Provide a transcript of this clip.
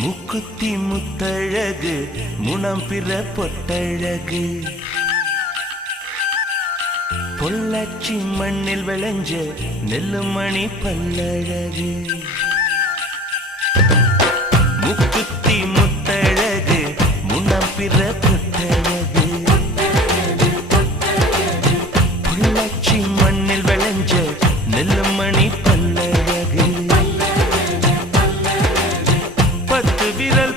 முக்குத்தி முத்தழகு முனம் பிற பொட்டழகு பொள்ளாச்சி மண்ணில் விளைஞ்ச நெல்லுமணி பல்லழகு முக்குத்தி முத்தழகு முனம் பிற பொட்டழகு பொள்ளாச்சி மண்ணில் விளைஞ்ச நெல்லுமணி பல்லழகு பத்து விரல்